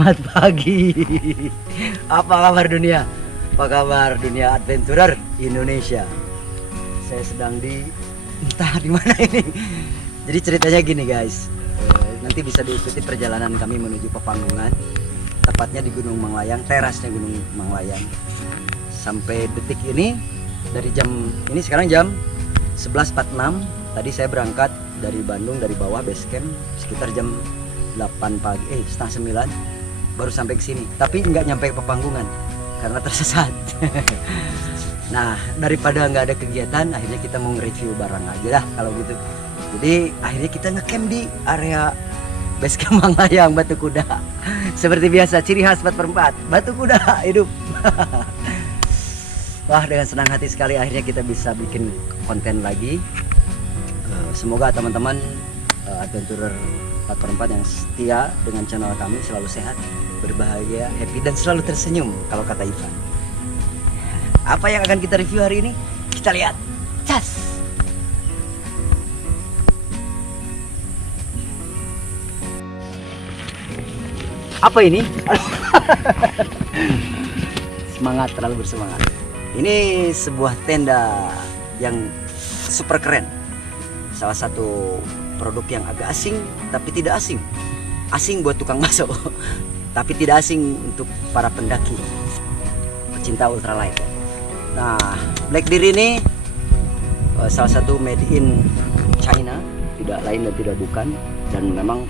Selamat pagi. Apa kabar dunia? Apa kabar dunia adventurer Indonesia? Saya sedang entah di mana ini. Jadi ceritanya gini guys. Nanti bisa diikuti perjalanan kami menuju Pepanggungan. Tepatnya di Gunung Manglayang, terasnya Gunung Manglayang. Sampai detik ini dari jam ini sekarang jam 11.46. Tadi saya berangkat dari Bandung, dari bawah base camp sekitar jam 8 pagi, setengah 9 baru sampai ke sini. Tapi nggak nyampe ke Pepanggungan karena tersesat. Nah, daripada nggak ada kegiatan, akhirnya kita mau nge-review barang aja dah kalau gitu. Jadi akhirnya kita ngecamp di area base camp Manglayang, Batu Kuda. Seperti biasa, ciri khas 4x4, Batu Kuda hidup. Wah, dengan senang hati sekali akhirnya kita bisa bikin konten lagi. Semoga teman-teman adventurer 4x4 yang setia dengan channel kami selalu sehat, berbahagia, happy, dan selalu tersenyum kalau kata Ivan. Apa yang akan kita review hari ini? Kita lihat. Cas! Apa ini? Semangat, terlalu bersemangat. Ini sebuah tenda yang super keren. Salah satu produk yang agak asing, tapi tidak asing. Asing buat tukang bakso, tapi tidak asing untuk para pendaki, pecinta ultralight. Nah, Black Deer ini salah satu made in China, tidak lain dan tidak bukan. Dan memang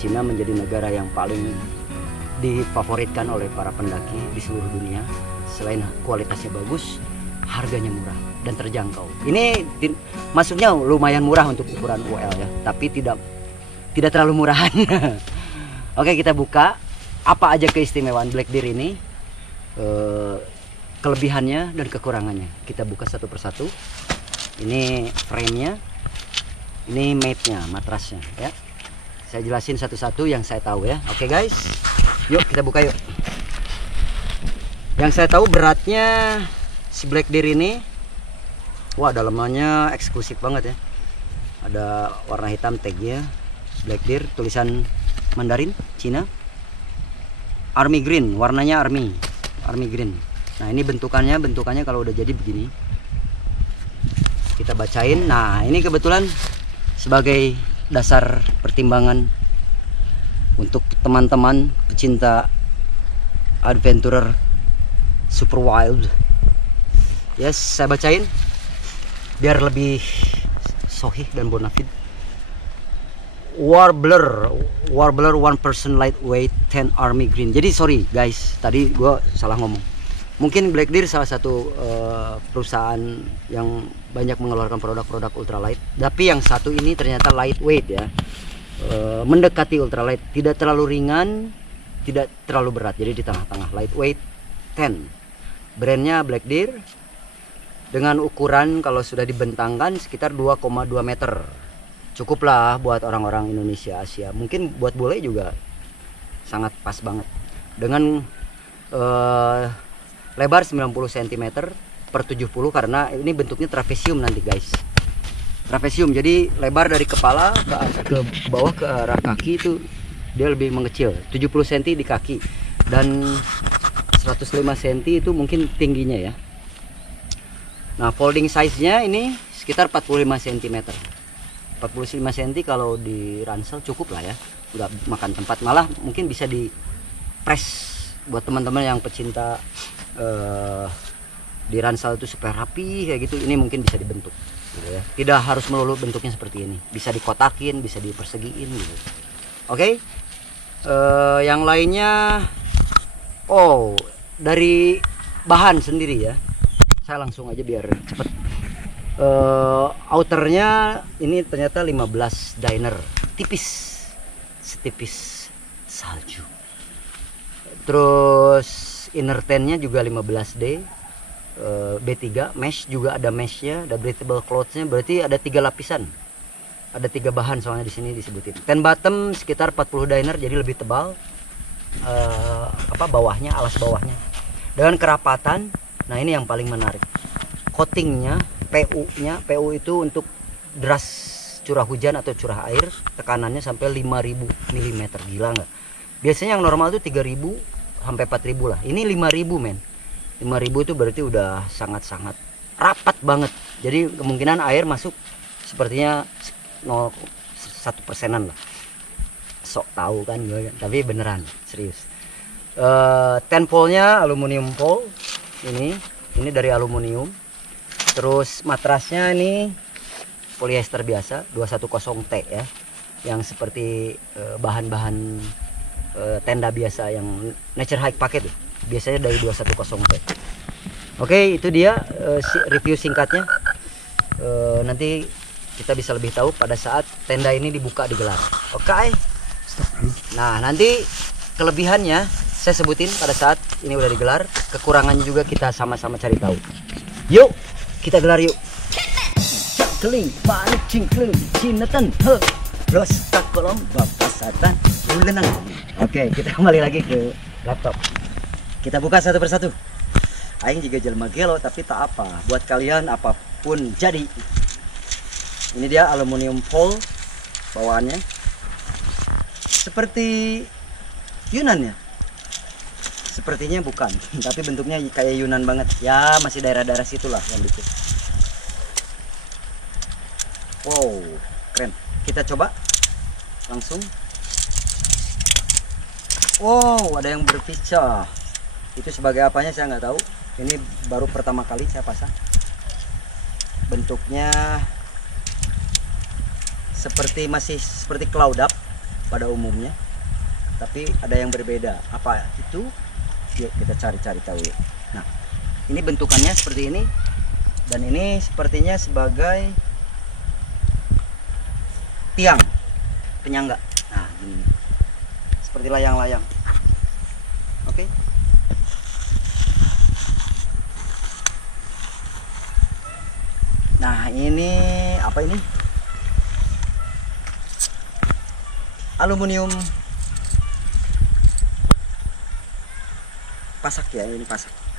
China menjadi negara yang paling difavoritkan oleh para pendaki di seluruh dunia. Selain kualitasnya bagus, harganya murah dan terjangkau. Ini masuknya lumayan murah untuk ukuran UL ya, tapi tidak terlalu murahan. Oke, kita buka apa aja keistimewaan Black Deer ini, kelebihannya dan kekurangannya. Kita buka satu persatu. Ini frame-nya, ini mate-nya, matrasnya ya. Saya jelasin satu-satu yang saya tahu ya. Oke guys, yuk kita buka yuk. Yang saya tahu beratnya si Black Deer ini, wah, dalamannya eksklusif banget ya. Ada warna hitam tagnya Black Deer, tulisan Mandarin Cina. Army green, warnanya army green. Nah, ini bentukannya kalau udah jadi begini. Kita bacain. Nah, ini kebetulan sebagai dasar pertimbangan untuk teman-teman pecinta adventurer super wild. Yes, saya bacain biar lebih sohih dan bonafide. Warbler 1% lightweight 10 army green. Jadi sorry guys, tadi gue salah ngomong. Mungkin Black Deer salah satu perusahaan yang banyak mengeluarkan produk-produk ultralight, tapi yang satu ini ternyata lightweight ya. Mendekati ultralight, tidak terlalu ringan, tidak terlalu berat, jadi di tengah-tengah, lightweight 10. Brandnya Black Deer, dengan ukuran kalau sudah dibentangkan sekitar 2,2 meter. Cukuplah buat orang-orang Indonesia, Asia. Mungkin buat bule juga sangat pas banget. Dengan lebar 90 cm per 70, karena ini bentuknya trapesium nanti guys. Trapesium, jadi lebar dari kepala ke bawah ke arah kaki itu dia lebih mengecil. 70 cm di kaki dan 105 cm itu mungkin tingginya ya. Nah, folding size-nya ini sekitar 45 cm. 45 cm kalau di ransel cukup lah ya. Udah makan tempat, malah mungkin bisa di press buat teman-teman yang pecinta di ransel itu supaya rapi kayak gitu. Ini mungkin bisa dibentuk gitu ya. Tidak harus melulu bentuknya seperti ini. Bisa dikotakin, bisa dipersegiin gitu. Oke. Yang lainnya, oh, dari bahan sendiri ya. Saya langsung aja biar cepet. Outernya ini ternyata 15 dyner, tipis, setipis salju. Terus inner tentnya juga 15D, B3 mesh, juga ada meshnya, ada breathable clothsnya, berarti ada 3 lapisan, ada 3 bahan soalnya di sini disebutin. Tent bottom sekitar 40 dyner, jadi lebih tebal. Bawahnya, alas bawahnya dengan kerapatan. Nah, ini yang paling menarik, coatingnya, PU itu untuk deras curah hujan atau curah air, tekanannya sampai 5000 mm. Gila nggak? Biasanya yang normal tuh 3.000 sampai 4.000 lah. Ini 5.000 men. 5.000 itu berarti udah sangat-sangat rapat banget. Jadi kemungkinan air masuk sepertinya 0,1%-an lah. Sok tahu kan gue kan, tapi beneran serius. Tenpolnya aluminium pole. Ini dari aluminium. Terus matrasnya ini polyester biasa 210T ya, yang seperti bahan-bahan tenda biasa yang Nature Hike pakai tuh, biasanya dari 210T. Oke, itu dia review singkatnya. Nanti kita bisa lebih tahu pada saat tenda ini dibuka digelar. Oke. Nah, nanti kelebihannya saya sebutin pada saat ini udah digelar, kekurangannya juga kita sama-sama cari tahu. Yuk, kita gelar yuk. Cingkling, panik cingkling, cineten, he. Los tak kolom bapak satan, ulenang. Oke, kita kembali lagi ke laptop. Kita buka satu persatu. Aing juga jelma gelo tapi tak apa. Buat kalian apapun jadi. Ini dia aluminium pole bawaannya. Seperti Yunan ya? Sepertinya bukan, tapi bentuknya kayak Yunan banget. Ya, masih daerah-daerah situlah yang bikin. Wow, keren. Kita coba langsung. Wow, ada yang berpecah. Itu sebagai apanya saya nggak tahu. Ini baru pertama kali saya pasang. Bentuknya masih seperti cloud up pada umumnya, tapi ada yang berbeda. Apa itu? Yuk kita cari-cari tahu yuk. Nah, ini bentukannya seperti ini, dan ini sepertinya sebagai tiang penyangga. Nah, gini, seperti layang-layang. Oke. Nah, ini apa ini? Aluminium pasak ya, ini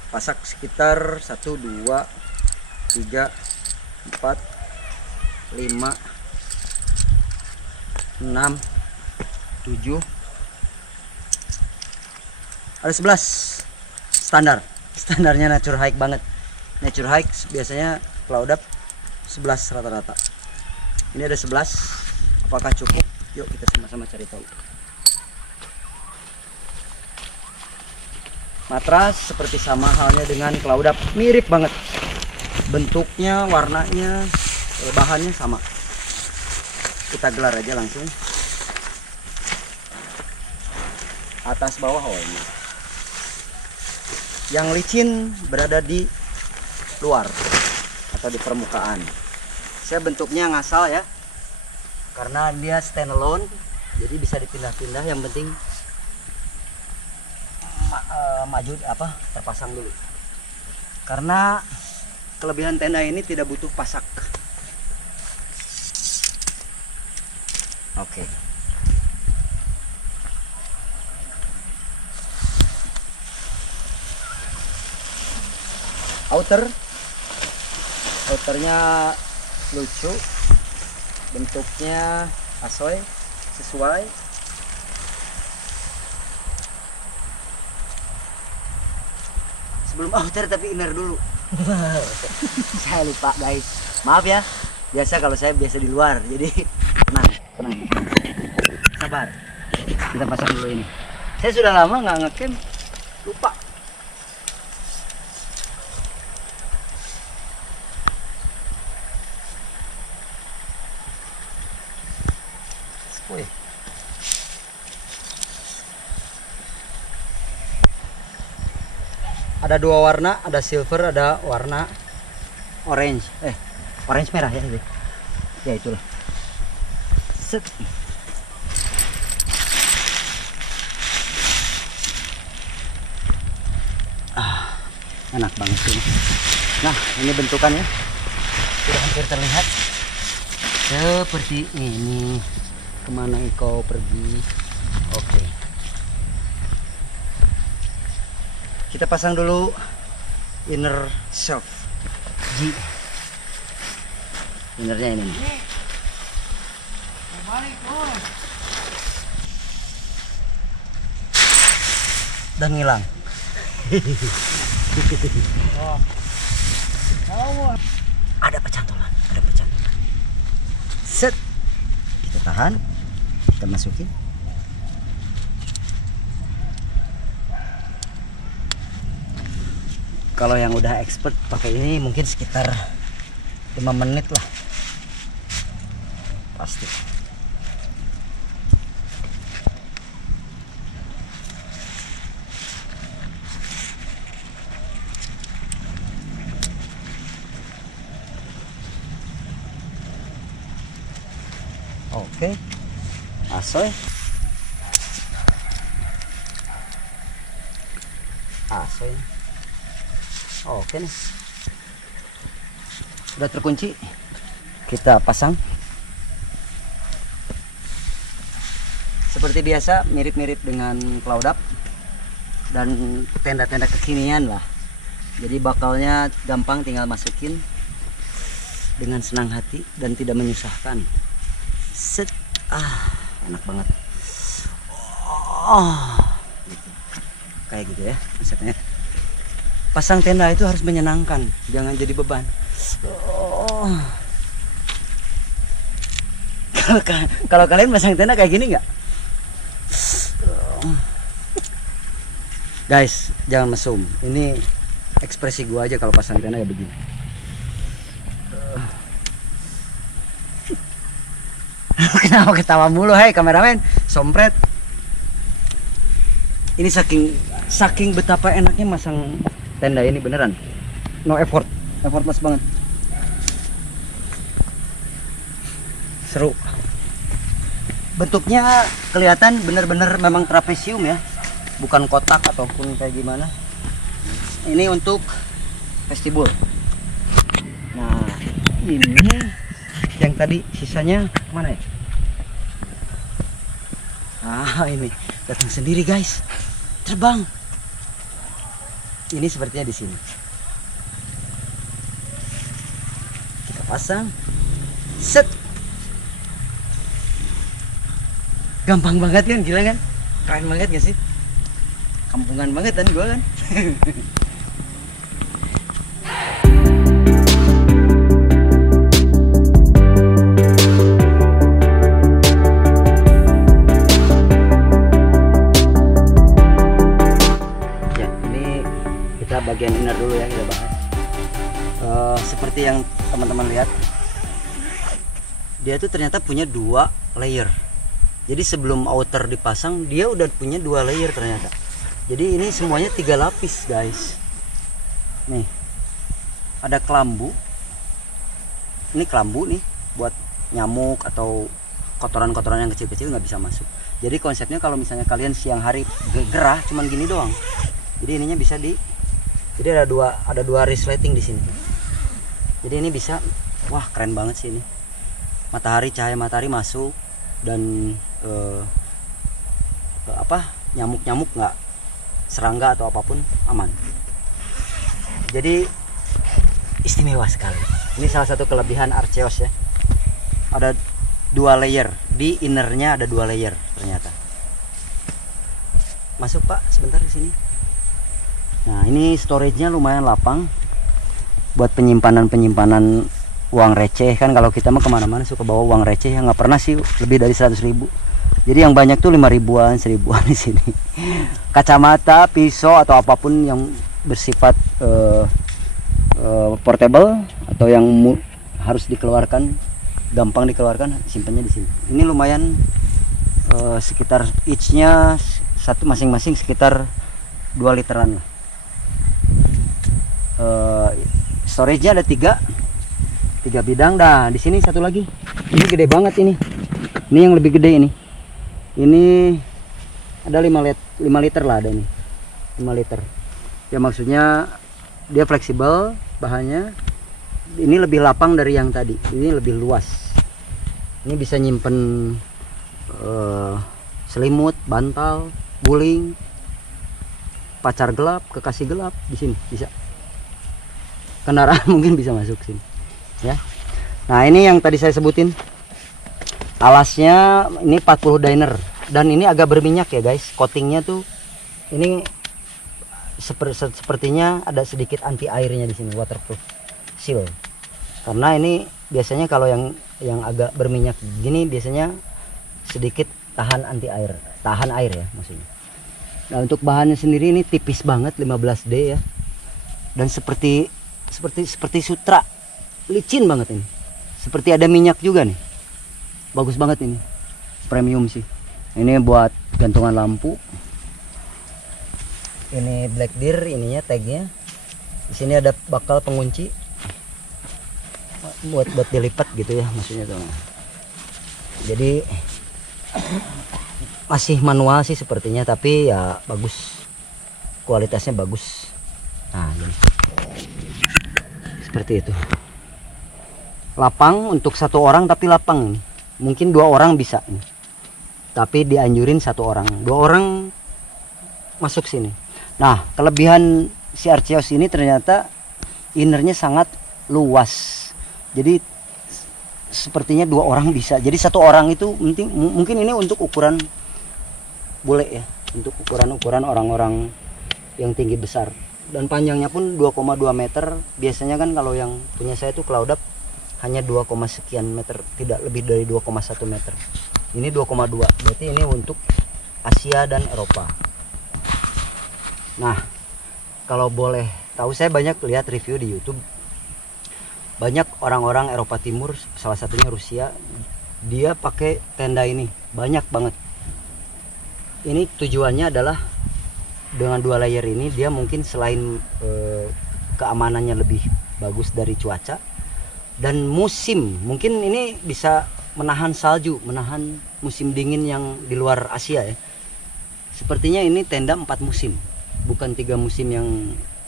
pasak sekitar 1 2 3 4 5 6 7, ada 11. Standarnya Nature Hike banget. Nature Hike biasanya cloud up 11 rata-rata. Ini ada 11. Apakah cukup? Yuk kita sama-sama cari tahu. Matras seperti sama halnya dengan cloud up, mirip banget. Bentuknya, warnanya, bahannya sama. Kita gelar aja langsung. Atas bawah, oh ini. Yang licin berada di luar atau di permukaan. Saya bentuknya ngasal ya, karena dia standalone, jadi bisa dipindah-pindah. Yang penting maju terpasang dulu. Karena kelebihan tenda ini tidak butuh pasak. Oke. Outernya lucu, bentuknya asoy, sesuai. Sebelum outer tapi inner dulu. Saya lupa guys, maaf ya. Biasa kalau saya biasa di luar, jadi tenang. Sabar. Kita pasang dulu ini. Saya sudah lama nggak ngecamp, lupa. Wih. Ada dua warna, ada silver, ada warna orange. Orange merah ya itu. Ya itulah. Set. Enak banget sih. Nah, ini bentukannya sudah hampir terlihat seperti ini. Kemana engkau pergi? Oke. Kita pasang dulu inner shaft G. Innernya ini. dan ngilang. Ada pecantolan, ada pecantolan. Set, kita tahan, kita masukin. Kalau yang udah expert pakai ini mungkin sekitar 5 menit lah, pasti. Oke, asoy, asoy. Oke nih, udah terkunci. Kita pasang seperti biasa, mirip-mirip dengan Cloud Up dan tenda-tenda kekinian lah. Jadi bakalnya gampang, tinggal masukin dengan senang hati dan tidak menyusahkan. Set, enak banget. Gitu. Kayak gitu ya konsepnya. Pasang tenda itu harus menyenangkan, jangan jadi beban. Kalau kalian pasang tenda kayak gini nggak? Guys, jangan mesum. Ini ekspresi gua aja kalau pasang tenda kayak begini. Kenapa ketawa mulu, hei kameramen, sompret. Ini saking betapa enaknya masang tenda ini, beneran. No effort, effortless banget. Seru. Bentuknya kelihatan bener-bener memang trapesium ya, bukan kotak ataupun kayak gimana. Ini untuk vestibul. Nah, ini yang tadi sisanya mana ya? Ini datang sendiri guys, terbang. Ini sepertinya di sini. Kita pasang, set. Gampang banget kan, gila kan? Keren banget gak sih? Kampungan banget kan gua kan? Bagian inner dulu ya, kita bahas. Seperti yang teman-teman lihat, dia tuh ternyata punya 2 layer. Jadi sebelum outer dipasang, dia udah punya 2 layer ternyata. Jadi ini semuanya 3 lapis guys. Nih, ada kelambu. Ini kelambu nih buat nyamuk atau kotoran-kotoran yang kecil-kecil nggak bisa masuk. Jadi konsepnya kalau misalnya kalian siang hari gerah cuman gini doang. Jadi ininya bisa jadi ada dua resleting di sini. Jadi ini bisa, wah keren banget sih ini. Cahaya matahari masuk dan nyamuk-nyamuk nggak, serangga atau apapun aman. Jadi istimewa sekali. Ini salah satu kelebihan Arceus ya. Ada 2 layer, di innernya ada 2 layer ternyata. Masuk Pak, sebentar di sini. Nah ini storage-nya lumayan lapang buat penyimpanan uang receh. Kan kalau kita mah kemana-mana suka bawa uang receh, yang nggak pernah sih lebih dari 100.000. Jadi yang banyak tuh 5 ribuan, 1000-an di sini. Kacamata, pisau atau apapun yang bersifat portable atau yang harus dikeluarkan, gampang dikeluarkan, simpannya di sini. Ini lumayan, sekitar each-nya satu masing-masing sekitar 2 literan lah. Storage-nya ada 3 bidang. Dah di sini satu lagi, ini gede banget ini yang lebih gede ini ada 5 liter lah, ada ini 5 liter ya. Maksudnya dia fleksibel bahannya, ini lebih lapang dari yang tadi, ini lebih luas. Ini bisa nyimpen selimut, bantal, guling, pacar gelap, kekasih gelap, di sini bisa. Kendaraan mungkin bisa masuk sini ya. Nah ini yang tadi saya sebutin, alasnya ini 40 diner dan ini agak berminyak ya guys. Coatingnya tuh ini sepertinya ada sedikit anti airnya di sini, waterproof seal. Karena ini biasanya kalau yang agak berminyak gini biasanya sedikit tahan anti air, tahan air ya maksudnya. Nah, untuk bahannya sendiri ini tipis banget 15D ya. Dan seperti sutra, licin banget ini. Seperti ada minyak juga nih. Bagus banget ini. Premium sih. Ini buat gantungan lampu. Ini Black Deer ininya tagnya. Di sini ada bakal pengunci. Buat dilipat gitu ya maksudnya tuh. Jadi masih manual sih sepertinya, tapi ya bagus, kualitasnya bagus. Nah, jadi seperti itu. Lapang untuk satu orang, tapi lapang mungkin 2 orang bisa nih. Tapi dianjurin 1 orang, 2 orang masuk sini. Nah, kelebihan si Arceus ini ternyata innernya sangat luas. Jadi sepertinya 2 orang bisa. Jadi 1 orang itu mungkin ini untuk ukuran bule ya, untuk ukuran orang-orang yang tinggi besar. Dan panjangnya pun 2,2 meter. Biasanya kan kalau yang punya saya itu Cloud Up hanya 2, sekian meter, tidak lebih dari 2,1 meter. Ini 2,2, berarti ini untuk Asia dan Eropa. Nah, kalau boleh tahu, saya banyak lihat review di YouTube. Banyak orang-orang Eropa Timur, salah satunya Rusia, dia pakai tenda ini, banyak banget. Ini tujuannya adalah dengan 2 layer ini dia mungkin selain keamanannya lebih bagus dari cuaca dan musim, mungkin ini bisa menahan salju, menahan musim dingin yang di luar Asia ya. Sepertinya ini tenda 4 musim, bukan 3 musim yang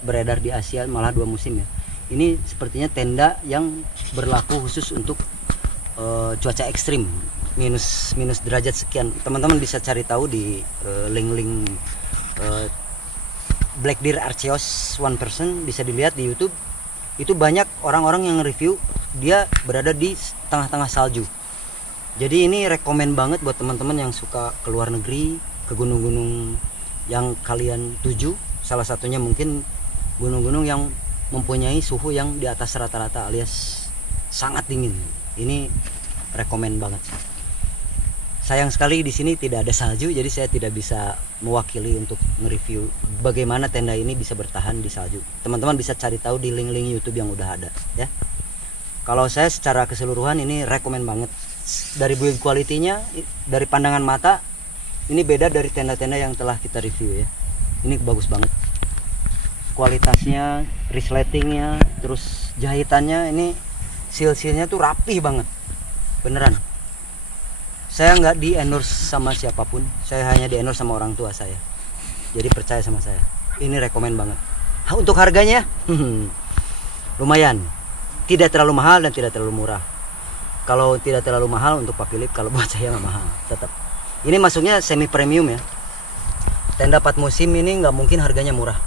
beredar di Asia, malah 2 musim ya. Ini sepertinya tenda yang berlaku khusus untuk cuaca ekstrim, minus derajat sekian. Teman-teman bisa cari tahu di link-link Black Deer Arceus one person, bisa dilihat di YouTube. Itu banyak orang-orang yang review dia berada di tengah-tengah salju. Jadi ini rekomen banget buat teman-teman yang suka ke luar negeri, ke gunung-gunung yang kalian tuju. Salah satunya mungkin gunung-gunung yang mempunyai suhu yang di atas rata-rata alias sangat dingin. Ini rekomen banget. Sayang sekali di sini tidak ada salju, jadi saya tidak bisa mewakili untuk nge-review bagaimana tenda ini bisa bertahan di salju. Teman-teman bisa cari tahu di link-link YouTube yang udah ada ya. Kalau saya secara keseluruhan ini rekomen banget. Dari build quality-nya, dari pandangan mata, ini beda dari tenda-tenda yang telah kita review ya. Ini bagus banget. Kualitasnya, resletingnya, terus jahitannya, ini seal-sealnya tuh rapih banget. Beneran. Saya nggak di endorse sama siapapun, saya hanya di endorse sama orang tua saya. Jadi percaya sama saya. Ini rekomen banget. Untuk harganya, lumayan. Tidak terlalu mahal dan tidak terlalu murah. Kalau tidak terlalu mahal untuk Pak Philip, kalau buat saya nggak mahal. Tetap. Ini masuknya semi premium ya. Tenda 4 musim ini nggak mungkin harganya murah.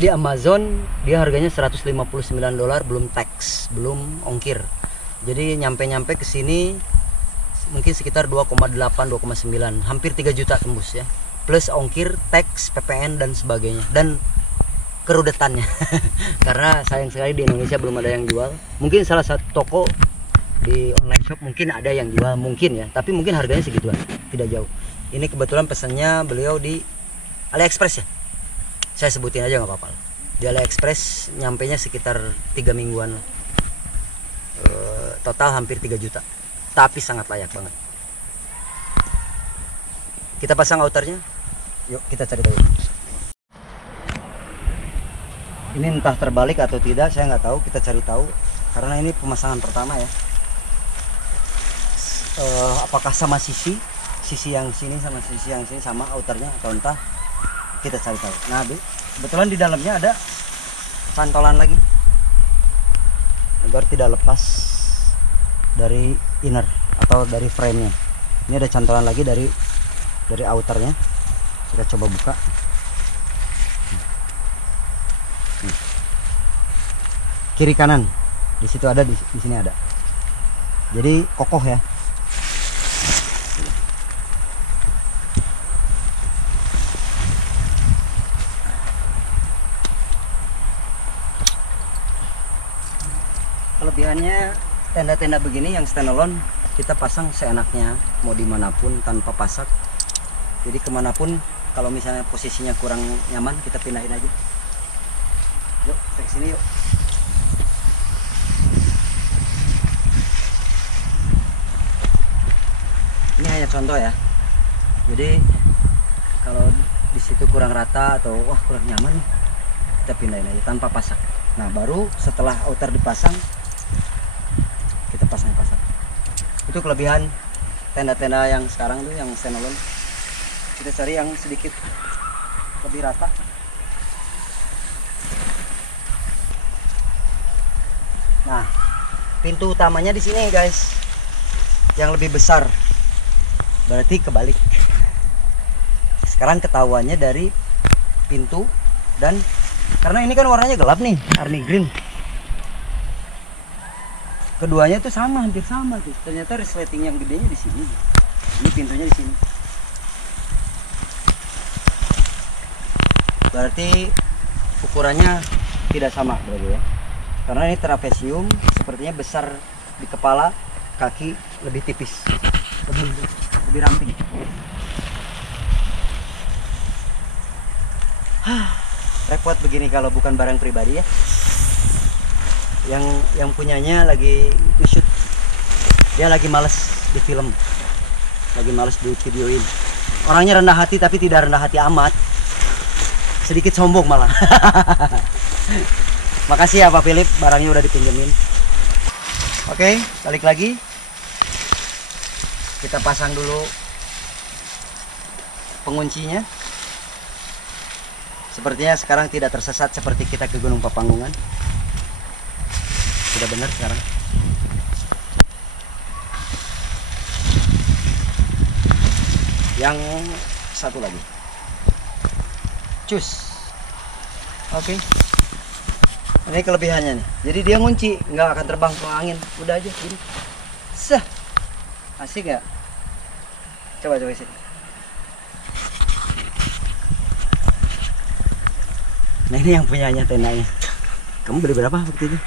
Di Amazon dia harganya $159 belum tax, belum ongkir. Jadi nyampe ke sini mungkin sekitar 2,8 2,9, hampir 3 juta tembus ya. Plus ongkir, tax, PPN dan sebagainya dan kerudetannya. Karena sayang sekali di Indonesia belum ada yang jual. Mungkin salah satu toko di online shop mungkin ada yang jual mungkin ya, tapi mungkin harganya segituan, tidak jauh. Ini kebetulan pesannya beliau di AliExpress ya. Saya sebutin aja nggak apa-apa. Di AliExpress nyampenya sekitar 3 mingguan. Total hampir 3 juta. Tapi sangat layak banget. Kita pasang outernya. Yuk kita cari tahu. Ini entah terbalik atau tidak, saya nggak tahu. Kita cari tahu karena ini pemasangan pertama ya. Apakah sama sisi yang sini sama sisi yang sini sama outernya atau entah, kita cari tahu. Nah, kebetulan di dalamnya ada cantolan lagi agar tidak lepas dari inner atau dari frame-nya. Ini ada cantolan lagi dari outernya. Kita coba buka. Kiri kanan di situ ada, di sini ada. Jadi kokoh ya. Kelebihannya tenda-tenda begini yang standalone kita pasang seenaknya, mau dimanapun tanpa pasak. Jadi kemanapun, kalau misalnya posisinya kurang nyaman kita pindahin aja. Yuk, ke sini yuk. Ini hanya contoh ya. Jadi kalau di situ kurang rata atau wah kurang nyaman, kita pindahin aja tanpa pasak. Nah baru setelah outer dipasang, kita pasang pasak. Itu kelebihan tenda-tenda yang sekarang tuh yang standalone. Kita cari yang sedikit lebih rata. Nah, pintu utamanya di sini guys, yang lebih besar. Berarti kebalik. Sekarang ketahuannya dari pintu, dan karena ini kan warnanya gelap nih, army green. Keduanya tuh sama, hampir sama tuh. Ternyata resleting yang gedenya di sini. Ini pintunya di sini. Berarti ukurannya tidak sama berarti ya. Karena ini trapesium sepertinya besar di kepala, kaki lebih tipis, lebih ramping. Repot begini kalau bukan barang pribadi ya. Yang punyanya lagi shoot, dia lagi males di film, lagi males di videoin. Orangnya rendah hati tapi tidak rendah hati amat, sedikit sombong malah. Makasih ya Pak Philip, barangnya udah dipinjemin. Oke, balik lagi. Kita pasang dulu penguncinya. Sepertinya sekarang tidak tersesat seperti kita ke Gunung Papanggungan. Sudah benar sekarang. Yang satu lagi. Cus. Oke. Ini kelebihannya nih. Jadi dia ngunci, nggak akan terbang ke angin. Udah aja gini. Sah. Asik nggak? Coba sini. Nah ini yang punyanya tendanya. Kamu beli berapa waktu itu?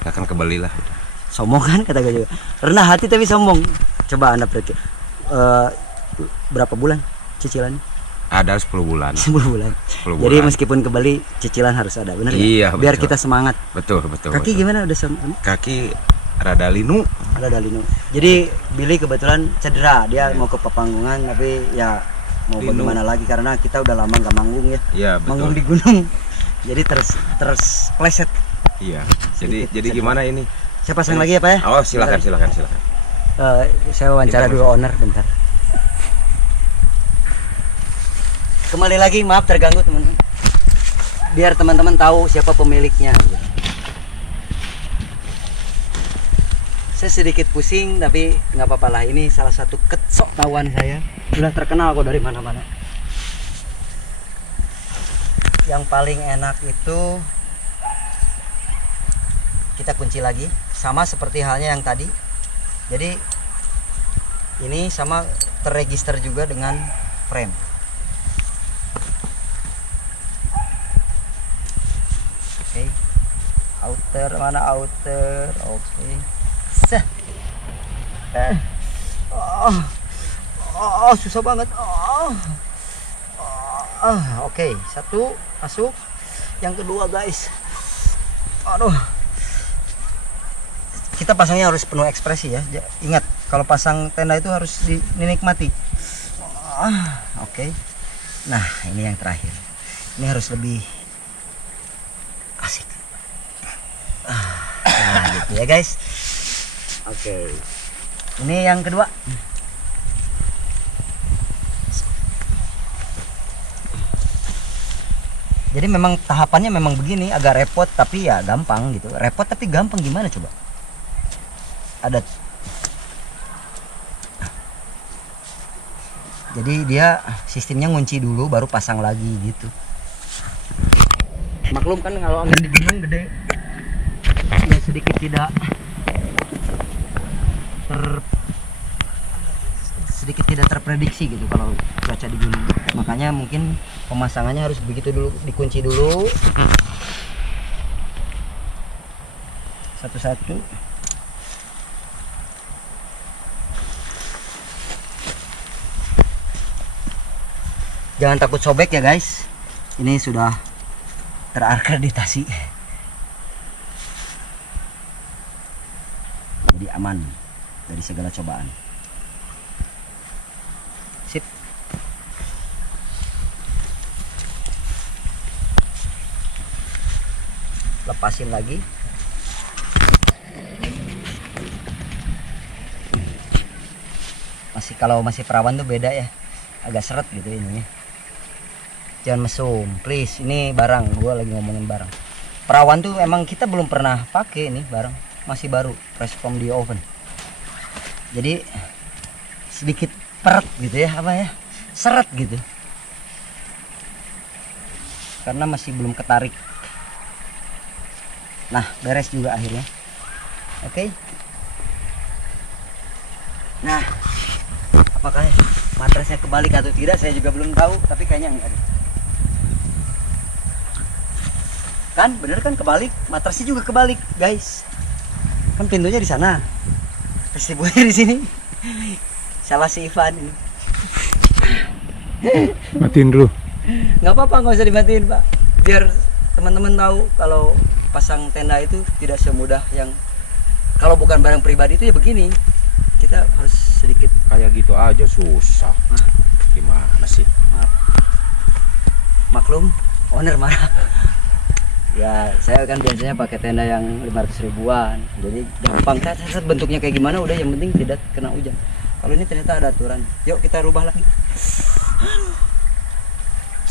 Akan kebalilah. Sombong kan kata gue juga. Rendah hati tapi sombong. Coba Anda pergi. Berapa bulan cicilannya? Ada 10 bulan. 10 bulan. 10 bulan. Jadi meskipun ke Bali cicilan harus ada, benar iya, ya? Biar betul. kita semangat. Betul. Kaki betul. gimana udah Kaki rada linu. Rada linu. Jadi Billy kebetulan cedera, dia mau ke Papanggungan tapi ya mau Linu. bagaimana lagi karena kita udah lama nggak manggung ya. Iya, betul. Manggung di gunung. Jadi terus pleset. Iya. Jadi Sedikit. gimana ini? Saya pasang lagi ya Pak ya? Oh, silakan. Saya wawancara dulu owner bentar. Kembali lagi, maaf terganggu teman-teman. Biar teman-teman tahu siapa pemiliknya. Saya sedikit pusing tapi nggak apa-apa lah. Ini salah satu kecok tahuan saya. Sudah terkenal kok dari mana-mana. Yang paling enak itu kita kunci lagi, sama seperti halnya yang tadi. Jadi ini sama terregister juga dengan frame. Oke. Outer mana outer? Oke. Sah. Susah banget. Oke, satu masuk. Yang kedua guys. Aduh. Kita pasangnya harus penuh ekspresi ya. Ingat, kalau pasang tenda itu harus dinikmati. Oke. Nah, ini yang terakhir. Ini harus lebih asik. Nah, gitu ya guys. Oke. Ini yang kedua. Jadi memang tahapannya memang begini, agak repot tapi ya gampang gitu. Repot tapi gampang gimana coba? Ada. Jadi dia sistemnya ngunci dulu baru pasang lagi gitu. Maklum kan kalau angin di gunung gede, ya sedikit tidak terprediksi gitu kalau cuaca di gunung. Makanya mungkin pemasangannya harus begitu dulu, dikunci dulu satu-satu. Jangan takut sobek ya guys, ini sudah terakreditasi, jadi aman dari segala cobaan. Sip. Lepasin lagi. Kalau masih perawan tuh beda ya, agak seret gitu ininya. Jangan mesum, please. Ini barang, gue lagi ngomongin barang. Perawan tuh emang kita belum pernah pakai ini barang, masih baru, fresh from the oven. Jadi sedikit peret gitu ya, apa ya, seret gitu. Karena masih belum ketarik. Nah, beres juga akhirnya. Oke. Nah, apakah matrasnya kebalik atau tidak saya juga belum tahu, tapi kayaknya enggak. Kan bener kan kebalik, matrasnya juga kebalik guys, kan pintunya di sana, resibunya di sini. Salah si Ivan ini. Matiin dulu. Nggak apa-apa, nggak usah dimatiin pak, biar teman-teman tahu kalau pasang tenda itu tidak semudah yang kalau bukan barang pribadi itu ya begini, kita harus sedikit Kayak gitu aja susah. Gimana sih? maklum, owner marah. Ya saya kan biasanya pakai tenda yang 500 ribuan, jadi gampang kan, bentuknya kayak gimana udah, yang penting tidak kena hujan. Kalau ini ternyata ada aturan, yuk kita rubah lagi.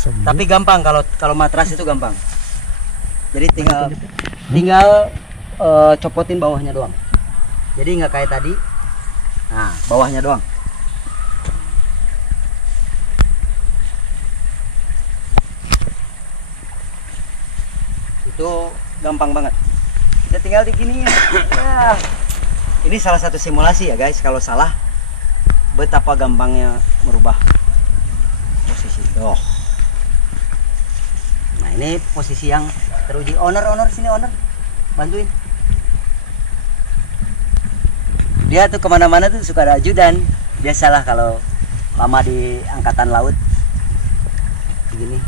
Tapi gampang, kalau matras itu gampang, jadi tinggal copotin bawahnya doang, jadi nggak kayak tadi. Nah, bawahnya doang. Itu gampang banget. Kita tinggal di gini. Ya. Ini salah satu simulasi ya guys. Kalau salah, betapa gampangnya merubah posisi. Oh. Nah ini posisi yang teruji. Owner sini, owner, bantuin. Dia tuh kemana-mana tuh suka ada ajudan. Biasalah kalau lama di angkatan laut. Begini.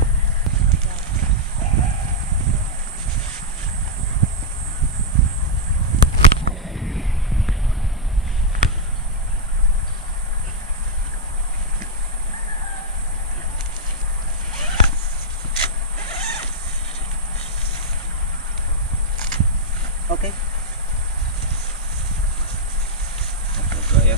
Oke. Ya.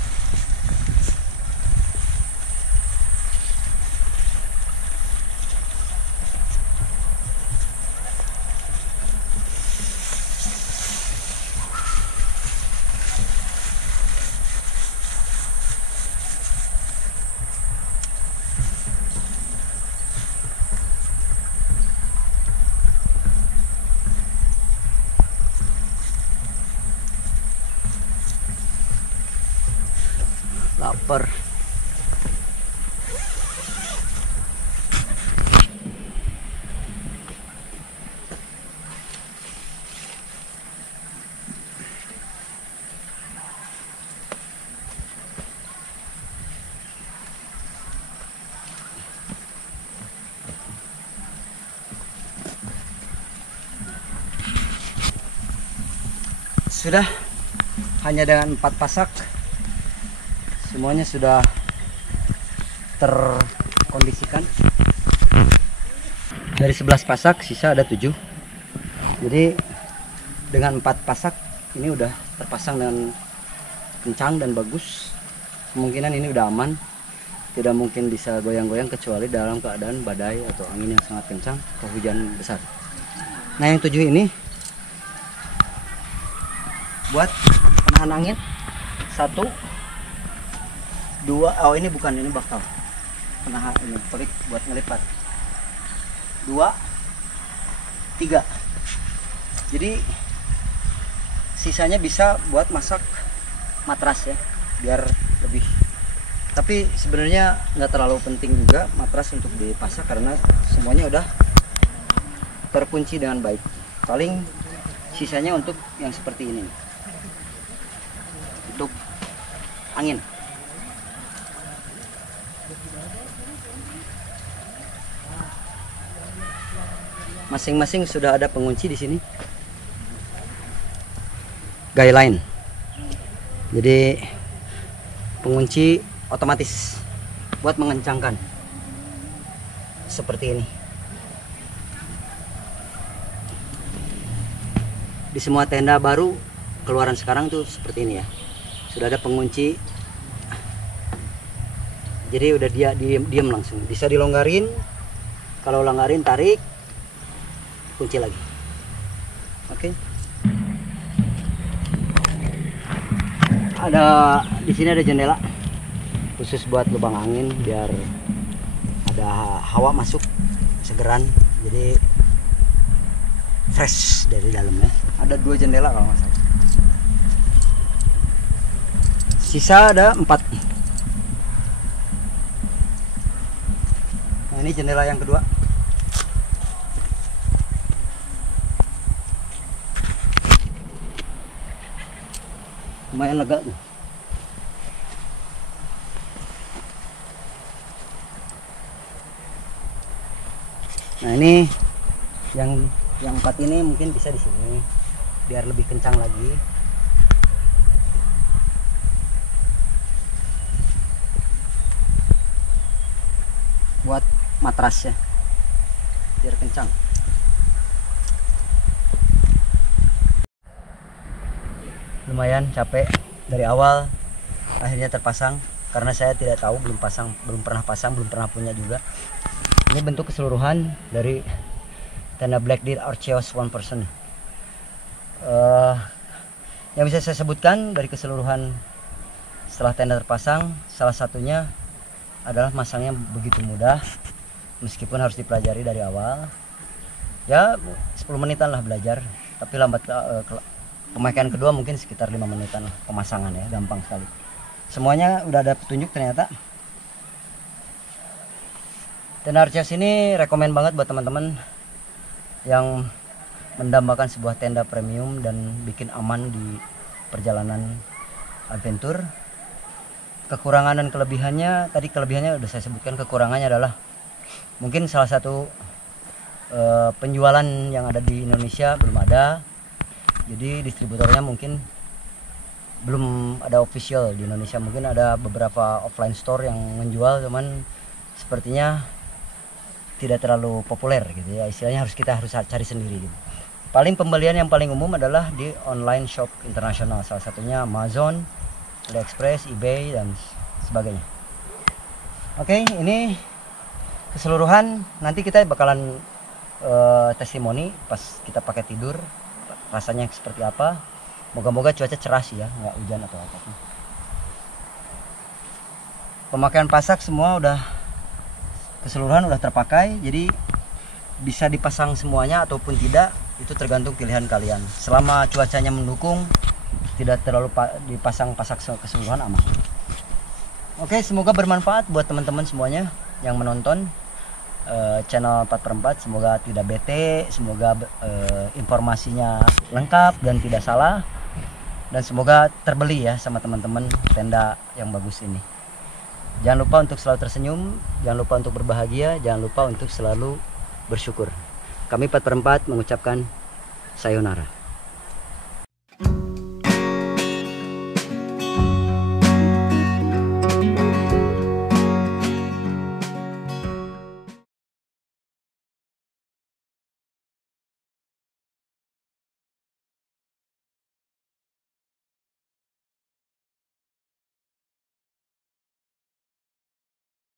Lapar. Sudah, hanya dengan 4 pasak semuanya sudah terkondisikan. Dari 11 pasak sisa ada 7. Jadi dengan 4 pasak ini udah terpasang dengan kencang dan bagus. Kemungkinan ini udah aman, tidak mungkin bisa goyang-goyang kecuali dalam keadaan badai atau angin yang sangat kencang atau hujan besar. Nah yang 7 ini buat penahan angin. 1, 2, oh ini bukan, ini bakal penahan ini pelik buat ngelipat. 2, 3. Jadi sisanya bisa buat masak matras ya, biar lebih. Tapi sebenarnya nggak terlalu penting juga matras untuk dipasak karena semuanya udah terkunci dengan baik. Paling Sisanya untuk yang seperti ini, untuk angin. Masing-masing sudah ada pengunci di sini. Guideline. Jadi pengunci otomatis buat mengencangkan. Seperti ini. Di semua tenda baru keluaran sekarang tuh seperti ini ya. Sudah ada pengunci. Jadi udah dia diam langsung. Bisa dilonggarin. Kalau longgarin tarik, kunci lagi. Oke. Ada di sini ada jendela khusus buat lubang angin biar ada hawa masuk segeran, jadi fresh dari dalamnya. Ada 2 jendela kalau nggak salah. Sisa ada 4. Nah, ini jendela yang kedua. Lumayan lega tuh. Nah, ini yang 4 ini mungkin bisa di sini biar lebih kencang lagi. Buat matrasnya biar kencang. Lumayan capek dari awal, akhirnya terpasang karena saya tidak tahu, belum pernah pasang, belum pernah punya juga. Ini bentuk keseluruhan dari tenda Black Deer Archeos One Person. Yang bisa saya sebutkan dari keseluruhan setelah tenda terpasang, salah satunya adalah masangnya begitu mudah, meskipun harus dipelajari dari awal. Ya 10 menitan lah belajar, tapi lambat. Pemakaian kedua mungkin sekitar 5 menitan lah pemasangan ya, gampang sekali. Semuanya udah ada petunjuk ternyata. Tenda Archeos ini rekomen banget buat teman-teman yang mendambakan sebuah tenda premium dan bikin aman di perjalanan adventure. Kekurangan dan kelebihannya, tadi kelebihannya udah saya sebutkan. Kekurangannya adalah mungkin salah satu penjualan yang ada di Indonesia belum ada. Jadi distributornya mungkin belum ada official di Indonesia. Mungkin ada beberapa offline store yang menjual, cuman sepertinya tidak terlalu populer gitu ya. Istilahnya kita harus cari sendiri gitu. Paling pembelian yang paling umum adalah di online shop internasional, salah satunya Amazon, AliExpress, eBay dan sebagainya. Oke, ini keseluruhan. Nanti kita bakalan testimoni pas kita pakai tidur, rasanya seperti apa. Moga-moga cuaca cerah sih ya, nggak hujan atau apapun. Pemakaian pasak semua udah keseluruhan udah terpakai, jadi bisa dipasang semuanya ataupun tidak, itu tergantung pilihan kalian. Selama cuacanya mendukung, tidak terlalu dipasang pasak keseluruhan, aman. Oke, semoga bermanfaat buat teman-teman semuanya yang menonton channel 4x4. Semoga tidak bete, semoga informasinya lengkap dan tidak salah, dan semoga terbeli ya sama teman-teman tenda yang bagus ini. Jangan lupa untuk selalu tersenyum, jangan lupa untuk berbahagia, jangan lupa untuk selalu bersyukur. Kami 4x4 mengucapkan sayonara.